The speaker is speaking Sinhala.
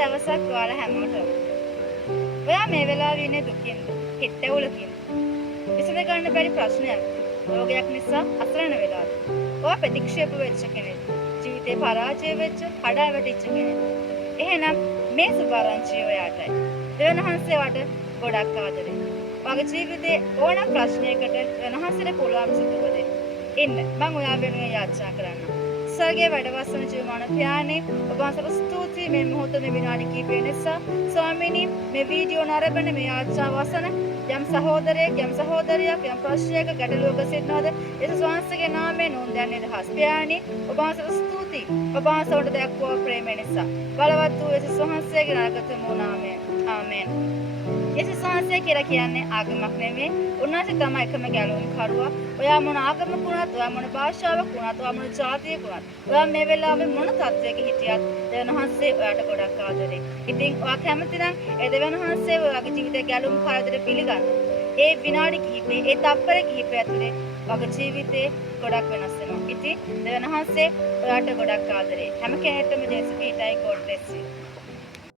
දවසක් ඔයාලා හැමෝටම. ඔයා මේ වෙලාවේ ඉන්නේ දුකින්ද? හිතැවුලකින්ද? විසඳ ගන්න බැරි ප්‍රශ්නයක්. රෝගයක් නිසා අසරණ වෙලාද? ඔයා ප්‍රතික්ෂේප වෙච්ච කෙනෙක්. ජීවිතේ පරාජය වෙච්ච, කඩා වැටිච්ච කෙනෙක්. එහෙනම් මේ සුභාරංචිය ඔයාටයි. දෙවනහන්සේ වට ගොඩක් ආදරේ. ඔයාගේ ජීවිතේ ඕනම ප්‍රශ්නයකට වෙනහන්සේට පුළුවන් සුදුව දෙන්න. ඉන්න මම ඔයා වෙනුවෙන් යාචනා කරන්නම්. සර්ගේ වැඩවසන ජීවමාන පියාණේ ඔබ වහන්සේට ස්තුතියි මේ මොහොත මේ විනාඩි කිහිපය නිසා. ස්වාමීනි මේ වීඩියෝ නරඹන මේ යාචනා වසන යම් සහෝදරයෙක් යම් සහෝදරියක් යම් ප්‍රශ්නයක ගැටලුවක සිටිනවද යේසුස් වහන්සේගේ නාමයෙන් උන්දන්නේ දහස් පියාණේ ඔබ වහන්සේට ස්තුතියි. ඔබ වහන්සේට දක්වන ප්‍රේමය නිසා. බලවත් වූ යේසුස් වහන්සේගේ නාමයෙන් නාමයෙන්. ආමෙන්. යේසුස් වහන්සේ කියලා කියන්නේ ආගමක් නෙමෙයි. උන්වහන්සේ තමයි එකම ගැලවුම් කරුවා. ඔයා මොන ආගමක වුණත්, ඔයා මොන භාෂාවක් වුණත්, ඔයා මොන ජාතියක වුණත්, ඔයා මේ වෙලාවේ මොන තත්ත්වයක හිටියත්, දෙවියන් වහන්සේ ඔයාට ගොඩක් ආදරේ. ඉතින් ඔයා කැමති නම් ඒ දෙවියන් වහන්සේ ඔයාගේ ජීවිතේ ගැලවුම් කරදර පිළිගන්න. ඒ විනාඩි කිහිපේ, ඒ තත්පර කිහිපය ඇතුලේ ඔයාගේ ජීවිතේ ගොඩක් වෙනස් වෙනවා. ඉතින් දෙවියන් වහන්සේ ඔයාට ගොඩක් ආදරේ. හැම කෙනෙක්ටම ජේසුස් පීටයි God bless you.